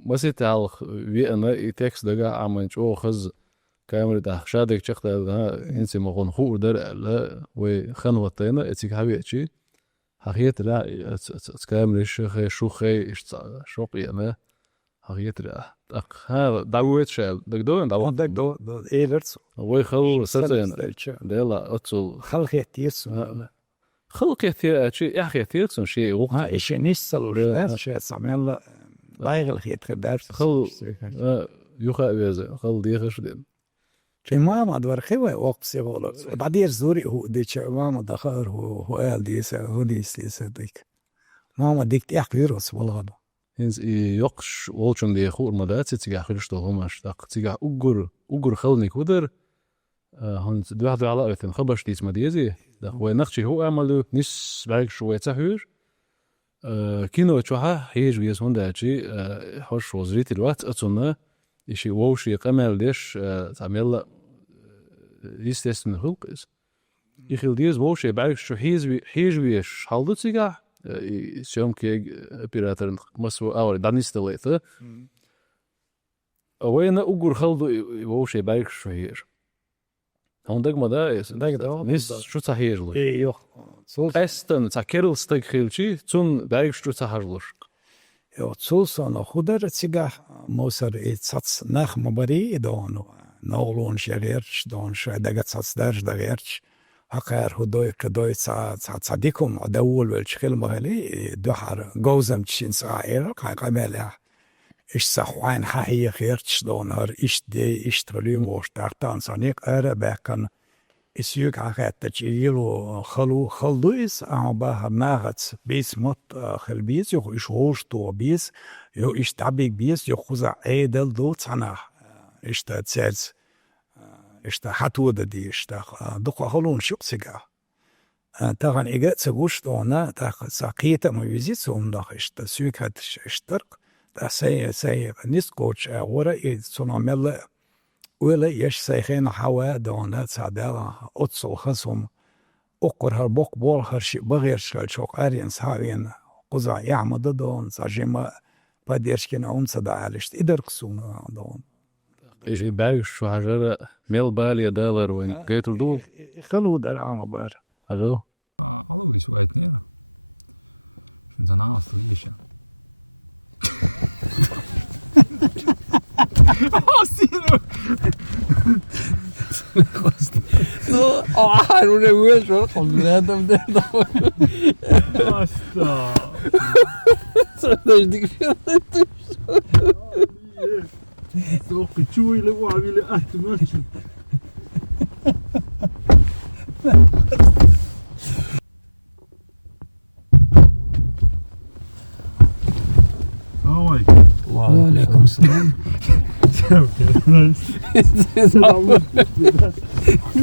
مسيت على ويأنا يتكس دقا عمل شو خز كاميرا ده شادك شخص ده إنسي مغون خور در لا وخنوتينا اتيك حبيتشي حقيقة لا كاميرا شو خي شوق يأنا حقيقة لا هذا دعوت شال دكدون دو إيرتس ويخل ستين ديلا أتصل خلق يتيس خلق كثير شيء يحكي كثير سن شيء ها إيش نيسل شيء سامعنا لايق الخيط خدارس خل يخا بيزا خل ديخش دين في ماما دور خوي وقت سيغولو بعدين زوري هو ديش ماما دخار هو قال ديس هو ديس ديك ماما ديك تحكي روس والله هنز يقش والشون دي خور مدات تيجا خلش تو هماش دق تيجا أجر خلني كودر هنز دوحد على أثن خبش ديس مديزي دق ونخشي هو عملو نس بعك شوية تحوير كينو تشوها هيج ويس هوندا شيء حوش وزريت الوقت أتصنع إشي ووشي قمل ديش تعمل يستس من خلقس يخيل ديز ووشي بعرف شو هيج ويش حالدو تيجا شوم كي بيراتر مسو أول دانيس تليثة وين أجر خلدو ووشي بعرف شو هير هوندك ماذا نيس شو تهيج لي إيه أستن تكرل ستك خيلشي تون بعرف شو تهجلش تسوسون خودر تيجا موسر إتصاص نخ مباري دون نولون شريرش دون شدقت صاص درج دغيرش هكار هدوي كدوي صديقهم دول والشكل مهلي دحر جوزم تشين ساعير قاملا إيش صحوان حقيقي خيرش دون هر إيش دي إيش ترلي موش تاعتان صنيق أربعكن إسيوك عقد تجيلو خلدويس أعباها ناغت بيس مت خلبيس يخو إيش هوش تو بيس يو إيش تعبيك بيس يخوزع عيدل دو تانا إيش تاتسيرز إيش تحتودة دي إيش دقوا خلون شقسيقا تاغن إيجات سقوش دونا تاغ ساقيتا مويزيت سوم داخ إيش تسيوك هات إشترق تا سي نسكوش ورا إيه سونامل ولا يش سيخين حوا دونا تسعدالا أتصل خصهم أقر هالبوك بول هرشي بغير شوق أرين ساوين قزع يعمد دون ساجيما بديرش كنا عون صدا علشت إدر قصونا دون إيش بايش شو حجر ميل بالي دولار وين قيتل دول خلو در عام بار هذا Hallo, is uit neer. Ik vind het een aanstel. Oh, zie je No, non è questo, completamente. Basta. Sono di Zo gechoeile waar willen echt een matje. وعليكم السلام.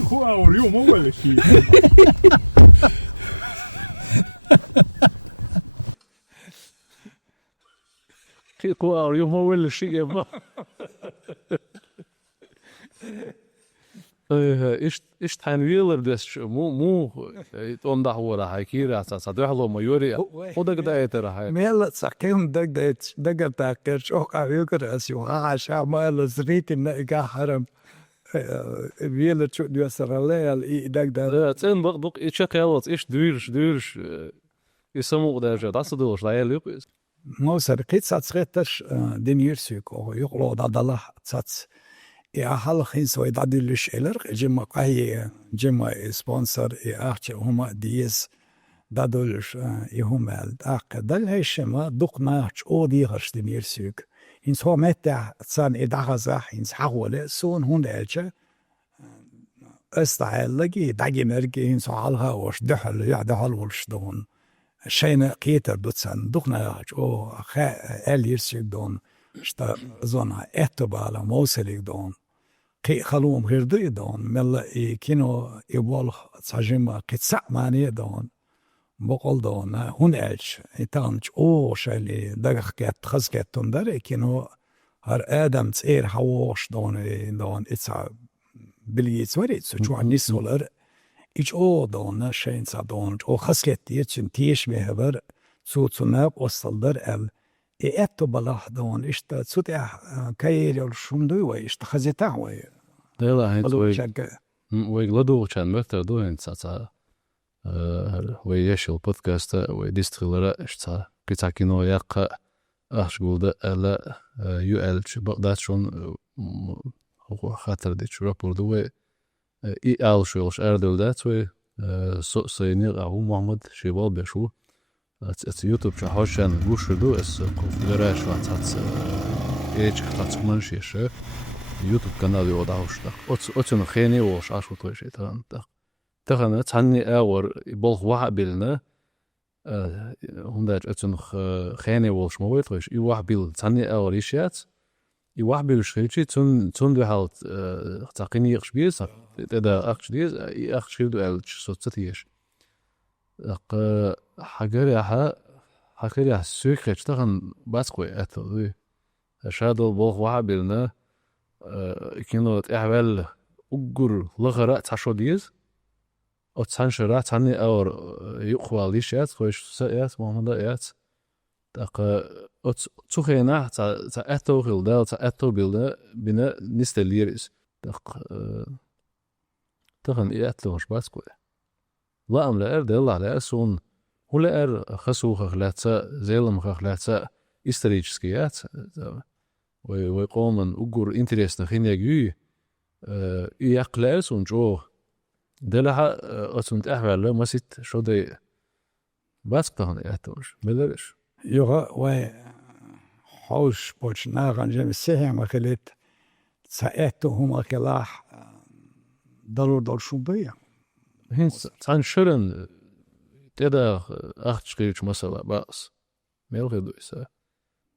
Gewoon, joh, maar wel eens hier. اليوم هو ولا شيء يبا إيش تحنويلر دش مو تقوم ده هو راح يكير أساس هذا حلو ما يوري خدا كده يترى هاي ميلا تسكيم دق تاكر شوق عيوكر أسيو عاشا ما زريت النقا حرم بيلا شو ديوسر الله الإي دق تين بق إيش كيالوت إيش ديرش يسمو ده جد أصدقش لا يليق ما سرقيت ساتسخيتش دين يرسيك أو يقولوا داد الله ساتس يا حال خين سوي دادلش إلر جمع قهي جمع سبونسر يأخذ هما ديس دادلش يهما الأق دل هالشيء دقنا أو دي هرش دين يرسيك إنس هو متى صار إدعازح إنس حوله سون هون ألشة استعال لقي دعي مرقي إنس علها وش دحل يعدحل وش دون شيء كيتر دوتسان دقنا أو خا أل يرسيك دون شتا زونا اتبالا موسليك دون كي خلوهم غير دي دون ملا كينو يبول تساجيما كتسع ماني دون بقول دون هون ايش يتانج او شالي دغخ كات خز كاتون دار كينو هر ادم تسير حوش دون اتسع بليت وريت سو عني سولر ايش او دون شين سا دون او خز كات يتشن تيش بهبر سو تناب وصل در ال إتو بلاح دون إشتا تسوتي كاير يرشون دوي إشتا خزيتا وي ده لا هيت ويغلدو كان مكتر دو إنسا ويش البودكاست ويديستغلر إشتا كتاكينو يقا أشغل ده ألا يؤل بقدات شون هو خاطر دي شرابور دوي إيال شويلش أردو دات وي سينير أهو محمد شيبال بشو ات يوتيوب شهاشن گوش دو اس konfigurera شوات ايج خاطر منشيش يوتيوب канал يوداوشتا اوتن خيني وش اشو توشي تاغنا تاني اور بول واحد بيلنا هنداج اوتن خيني وش مويت وش اي واحد بيل تاني اور يشات اي واحد بيل شيتشي تون دو halt تاقيني يخشبيس دا اكشليز اي اكشليدو ال صوتيش حكريا سوكريتش تاغن باسكوي اتو دي شادو بوخ وابلنا كينو احوال اوغور لغرا تاشو ديز او تانشرا تاني اور يقوالي شات خوش سايات محمد ايات تاق او تسوخينا تا اتو غيلدا تا اتو بيلدا بنا نستليريس تاق تاغن اياتلوش باسكوي لا أم لا أردل على أسون ولا خسو خلاتة زيلم خلاتة историческият ويقومن أجور интересных إنجيل يقلأس ونجو دلها أسنت أحوال ما ست شو ده بس كهان يعتمش مدرش يوغا و حوش بوش ناغن جم السهم مخلت ساعته هما كلاح ضرور شو بيا هنس تانشرن تدا أختشكيش مثلا بس ميلغي دويسا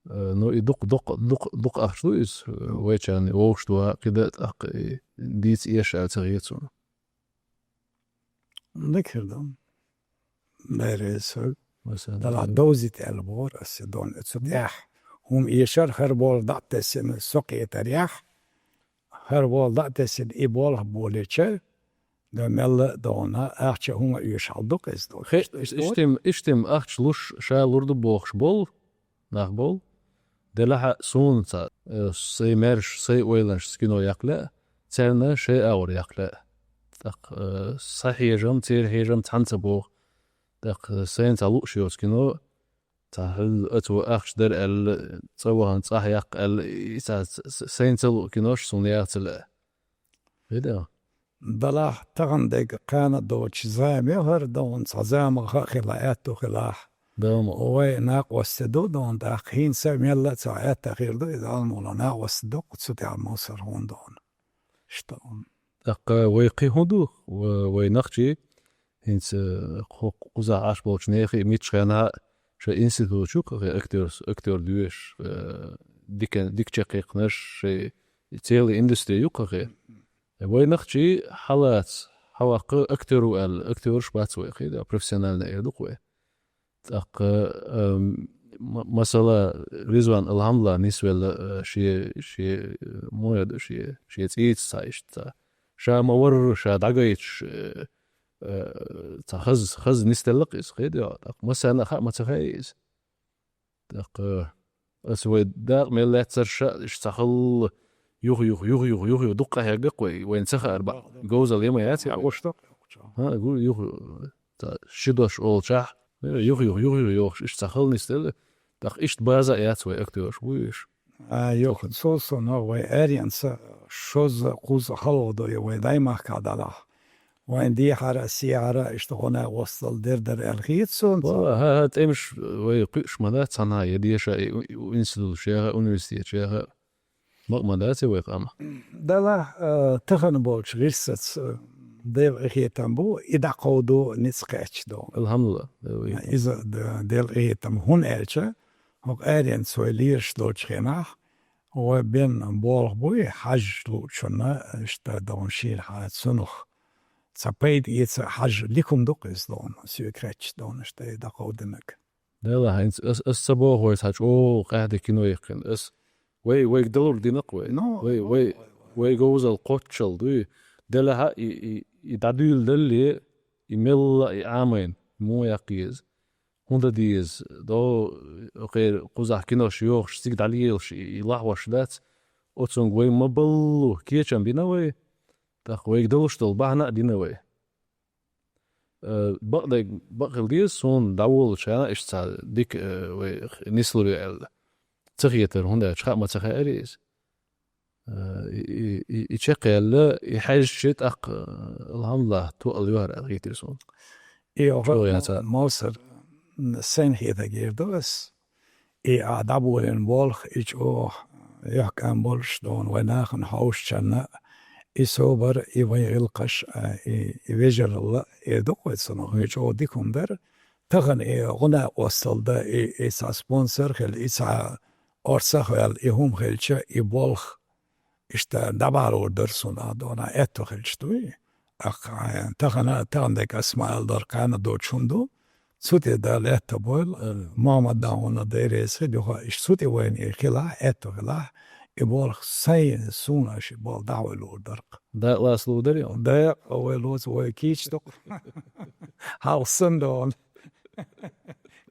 نو يدق أختويس ويشان ووشتوا كده ديت إيش أتغيرتون ذكر دم مارسو دلع دوزي تالبور السدون اتسديح هم إيشار خربول دعتسن سقي تريح خربول دعتسن إيبول بوليتشا دمل دونا أختش هم إيشال دوك إزدو إشتم أختش لوش شالورد بوخش بول نخبول دلها سونتا سي مرش سي ويلنش سكينو يقلا ترنا شي أور يقلا تق صحيح جم تير هيجم تنتبو تق سين تلو شيو سكينو تهل أتو أختش در ال تسوهن صح يق ال سين تلو كينوش سونيات لا هذا دلح تغندق كانت دوتش زامي هر دون صزام خلاياتو خلاح دوم ويناق وستدو دون داخين سامي الله ساعات تغير دو إذا المولانا وستدو قدسوتي على الموسر هون دون شتون تق ويقي هندو ويناقشي هنس قوزا عاش بولش نيخي ميتشغانا شا إنستيتوت شوك أكتور دوش ديك تشقيقناش شي تيلي إندستري يوكا ويناقشي حالات حواق أكتور شبات ويقي دا بروفيسيونال نايدوك تق مثلا رضوان الحمد لله نسوى شي مويد شي تيت سايش تا شا مور شا دعجيتش خز نستلقيس خيدي مثلا خا ما تخيز دق اسود داق ملا تسرشا اشتخل يوخ دقة هي قوي وين سخر أربع جوز اليوم ياتي عوشتك ها يقول يوخ شدوش أول شح يوخ اشتخل نستل دق إيش بازا ياتي أكتر ويش يوخ سوسو نو ويرينس شوز قوز خلودو ودايما كادلا وين دي حارة سيارة اشتغلنا وصل در الخيتسون ها تمش ويقش مدات صناعة يديشا وينسلو شيخة ونيرسيت شيخة مقمداتي ويقامة دلا تخن بولش ريسس ديل غيتم بو إذا قودو نسقاتش دو الحمد لله إذا ديل غيتم هون إلشة هوك أرين سويليرش دوتش خيناح وبين بولغ بوي حج دوتشنا اشتا دون شير حات سنخ تسابيد يتس حج لكم دوكس دون سيوكراتش دون اشتا إذا قودنك دلا هينس السبو هو يتحج قاعدة كينو يقين وي دلور دي نقوي وي جوز القوتشل دوي دلا يدعدول دلي يمل عامين مو يقيز هوندا ديز دو غير قزح كينو شيوخ شتيك داليلش يلاحوش دات اوتسونغ وي مبلو كيتشان بينوي تاخوي دلوش دل بعنا دينوي بقل ديز سون داول شانا اشتا ديك وي نسلو تغيتر هوندا شخاء ما تخيريز يشقل يحاج شيت الحمد لله تو اليوار غيتر سون موسر sen heta girdos adabul bolch ich kan bolch don وناخن حوشنا sober يلقش يوجر الله يدق صنو يجو ديكم در تغن غنا وصل ده سبونسر خل أرسخ هم خلش يبالخ إشتا دبارو درسونا دونا أتو خلشتوي تغن ديك أسماء الدرقان دوتشوندو سوتي دا لأتو بول ماما داونا ديريس خدوها إش سوتي وين يخلا أتو خلا يبالخ سين سوناش يبال دعوة الدرق دا لاس لودري دا أولوز ويكيشتو هالسندون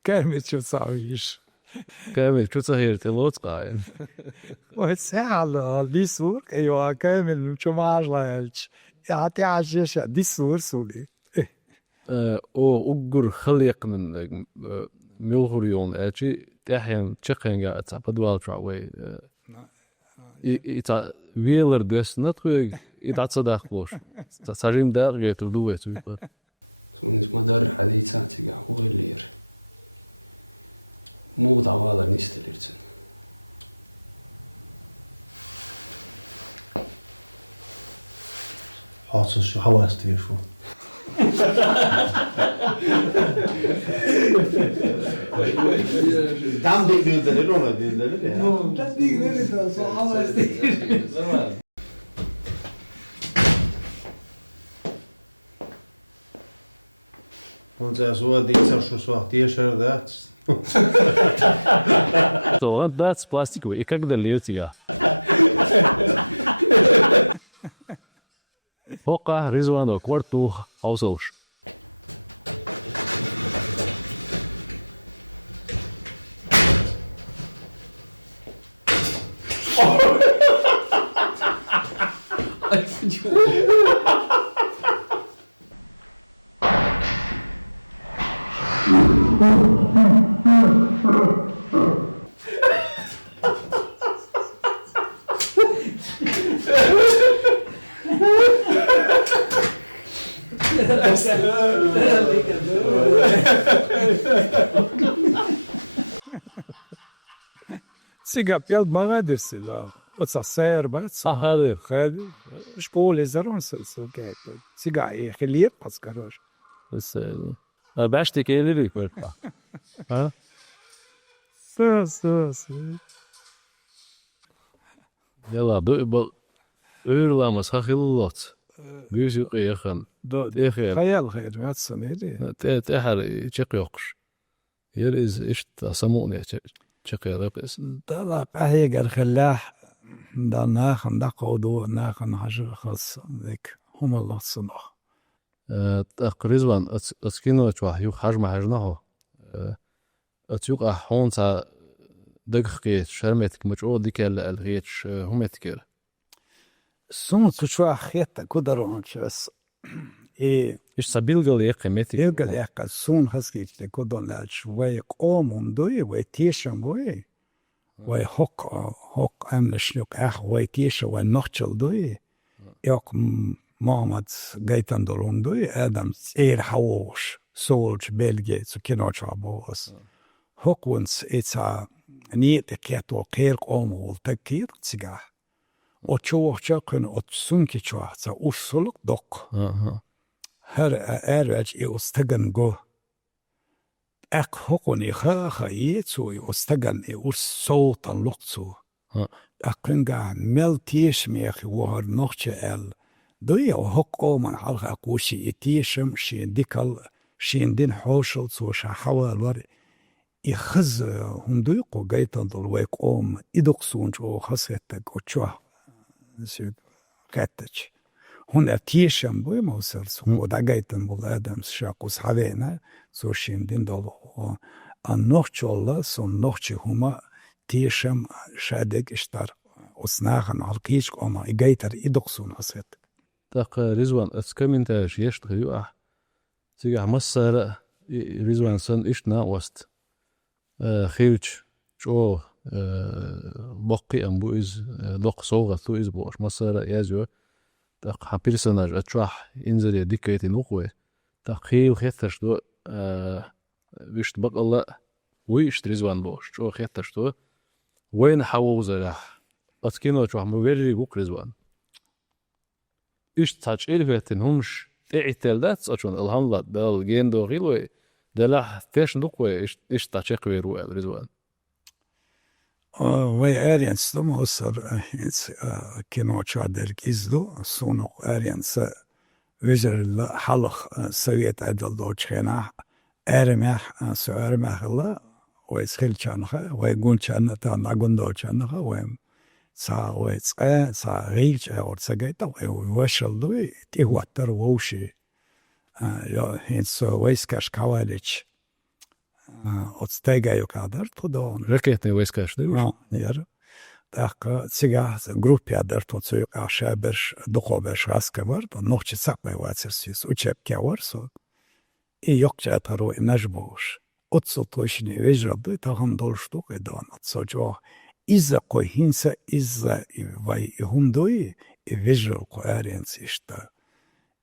كامل شو تساويش كامل شو صهير تلوت قاين وسهل دي سور ايوه كامل شو ما عجلش يعطي عجيش دي سور سولي او اجر خليق من ملغريون اتشي تحيان تشقين قاعد بدوال تراوي إتا ويلر دوس نتوي إتا تصدقوش تساريم دار غير تدوه سونس مدار حديثات قاعد غير مو دعوالا نستلرتن حاصل شو حواست يشو دام ديك ديل ولا ديل نو ديك ديل سو حواست Want zo dit zou zo zwart t-shirt dat. So that's plastic way. Как да летига. Foca Rizwano quarto household. سيجا بيال ما درسي لا وتصير بس هذا خالي مش بقول زرون سلسلة سيجا خليه بس كروش بس باشتي كيلي ليك برتا ها سو يلا دو أورلامس خخيلات بيجي قيخن خيال خير ما تسميدي تحر تشقيقش يرز إيش تسموني تشقيقش طلع هيك الخلاح دا ناخن دا قودو ناخن حجر خاص ذيك هم الله صنع رضوان أتكينو تروح يوق حجم حجناه أتيوق أحون تا دقيقة شرمتك مجرد ديك الغيتش هم يتكير سون تشوا خيتا كودرون بس إيش سبيلقل يقيمتك يلقى يقى سون خسكيت كودون لاش وي قوم دوي وي تيشن وي وي هوك أملشنوك وي تيشن وي نوختل دوي يوك محمد جيتان دولون دوي آدم حوش سولج بلجي سكينوش عبوس هوك ونس إتسا نيت كيتو قير قوم والتكير تسيقاح وتشوح شاكن وتسونكي تشوح تا أوصلك دوك هر أرج يستجن جو أك هوكني خاخا يتسو يستجن صوتا لقصو أكنجا ملتيش ميخي وهر نوختي دوي هوكو من حلقة قوشي يتيشم شين ديكال شين دين حوشل سو شحوال ور يخز هندويقو جيتان دول ويقوم إدوكسون جو خسيتك وتشوح سيد كاتج هون أتيشم بوي موسرس هو دا جيتان بول آدم شاقوس حوينا سو شين دين دول النوختي الله سو نوختي هما تيشم شادك اشتر وسناخن عالقيش قوما إجيتر إدوكسون خسيتك تاق رضوان أتكمنتاش يشتغل يوح تيجي مصر رضوان سن إيش ناوست خيرج شو بقي أمبوز لق صوغة تو إزبوش مصر يازو تاق حبيرسوناج أتراح إنزل يديكيتي نوقوي تاق خيل خيتش دو ويشت بق الله ويشت رضوان بوش شو خيتش دو وين حووزة راح أتكينو تروح مبرري بوك رضوان إيش تاج إلفيتن همش تعتلدات أشون الهنلا دال جيندو غيلوي دلا تيش نقوي إيش تاج يقوي رضوان وي أريانس دم أسر كينو تشادر كيزدو سونو أريانس ويجر حلق سويت عدل دوتش خينا أرمح سو أرمح الله ويسخيل شانخا ويقول شان تان أقول دو شانخا ويم سا ويتسقى سا غيلش أورتسقيتا ويوشل دوي تيواتر ووشي هنس ويسكاش كواليش أتستيقى يقادر تدون ركيتني ويسكاش دوي ير تاق تسيقى جروب يقدر تسيقى شابرش دقوبرش غاسكبر نوخش ساقبي واتسرسيس وچب كاورسو يوكجا ترو نجبوش أتسطوشني ويجرب دوي تاهم دولشتوك دون أتسوجوه إذا قوي هنسا إذا وي هم دوي ويجرب قوارينس إشتا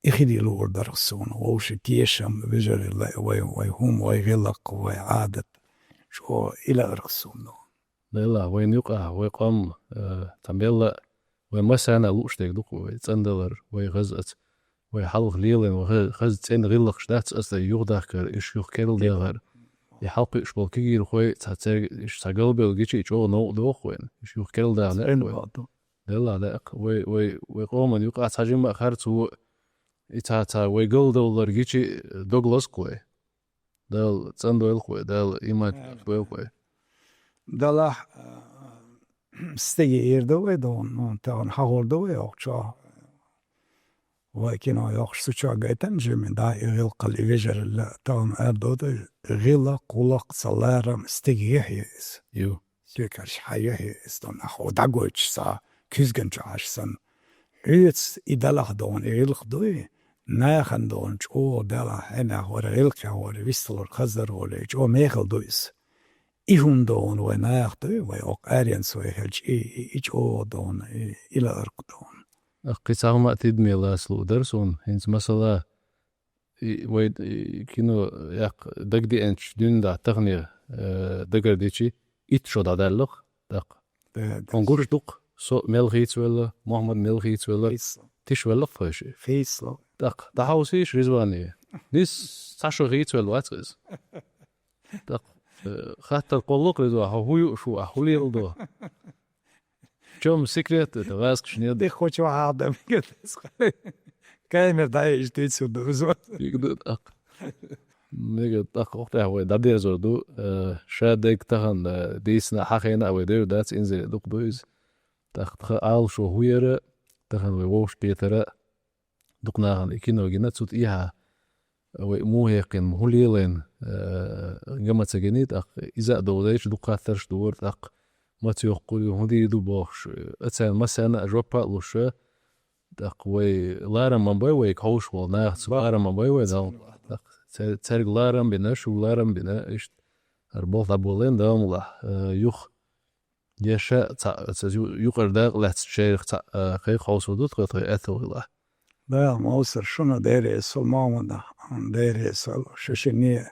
إخدي لور درسون ووش تيشم ويجرب وي هم وي غلق وي عادت شو إلى رسون لا وين يقع ويقام تنبيلا ومسانا لوشتك دوك ويتندلر ويغزت ويحلق ليلين وغزت تين غلق شدات أستا يغداكر إش يغكيل ديغر يحلق إش بالكير خوي تاتر إش تقلبي وجيشي جو نو دوخ وين إش يغكيل دا لا ويقوم يقع تاجم أخرت و إتاتا ويقل دولار جيشي دوغلاس كوي دال تندويل كوي دال إيمات كوي دالا استيجي إيردوي دون تاون حاولدوي أوكشا وكنا يخش سوتشا جايتن جمن دا يغلق الإيجر تاون أردود غلا قلق صلارم استيجي يحيز يو سيكاش حيحيز دون أخو داغوش سا كيزجن جاش سن إيتس إدالا دون يغلق دوي ناخن دون جو دالا هنا هو غلق هو ويستلر خزر هو جو ميخل دويس إيهم دون وناخدو ويوق أرينس ويهلج إيجو دون إلى أرق دون قصة ما تدمي الله سلو درسون هنس مثلا ويد كينو يق دقدي أنش دون دا تغني دقر ديشي إتشو دا دالق دق فنقولش دق سو ملغيت ولا محمد ملغيت ولا تيش ولا فاشي فيسلو دق دا حوسيش رزواني نيس ساشو غيت ولا واترز دق خاطر قلق رزوا هو شو أحولي يلدو جم سكرت تغاسك شنيد دي خوشو عادم كامير دايش تيتسو دوزو يقدر أق نيجي أق وقتها هو دادير زردو شادك تهن ديسنا حقينا أو دير دات إنزل دوك دويز تخ عال شو هويرة تخن ووش بيترا دقناغن إكينو جنات سوت إيها وموهيقين مهوليلين جمع تجنيد أخ إذا دوليش دقاترش دورت أخ ما تيقول هدي دوباش أتسان مثلا أجوبا لوشة أخ وي لارم من بوي كوش والناس لارم من بوي دام ترج لارم بناش ولارم بنا إيش أربعة أبولين دام الله يخ يشاء يقرداق لا تشيخ خي خوص ودود قطع أثو الله لا موسر شنو داري سول مامودا داري سول ششني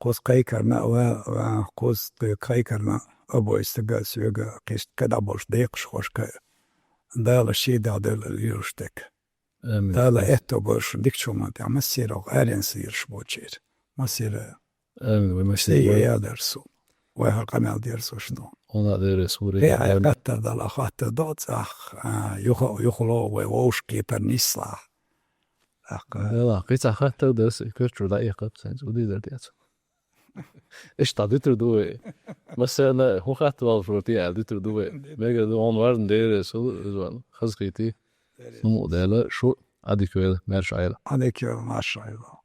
قوس قيكرنا وقوس قيكرنا أبو استقال سيوغا قيست كدا بوش ديق شوشكا دالا شيدا دالا يوشتك دالا إتو بوش ديك شو ما تعمل مسيرو غارين سير شبوتشير مسيرة آمين ومسيرة يادرسو وهالقمال ديرسو شنو ona dere suri هي قطة دالا خاطة دوت أخ يخلو ووشكي برنسلا لا قيت حتى درس كرتر دقيقة بس ودي درديات إيش تعديتر دوي مثلا هو خدت والفروتي عديتر دوي ميجا دو عنوان دير سو خزقيتي نمو دالا شو عدي كويل مارش عيلة عليك يا ماشاء الله